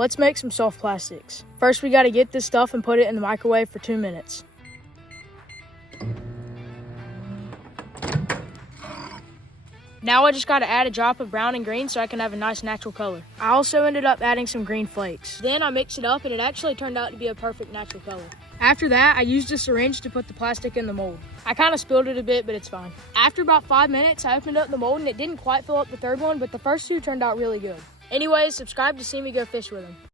Let's make some soft plastics. First, we gotta get this stuff and put it in the microwave for 2 minutes. Now I just gotta add a drop of brown and green so I can have a nice natural color. I also ended up adding some green flakes. Then I mixed it up and it actually turned out to be a perfect natural color. After that, I used a syringe to put the plastic in the mold. I kind of spilled it a bit, but it's fine. After about 5 minutes, I opened up the mold and it didn't quite fill up the third one, but the first two turned out really good. Anyways, subscribe to see me go fish with them.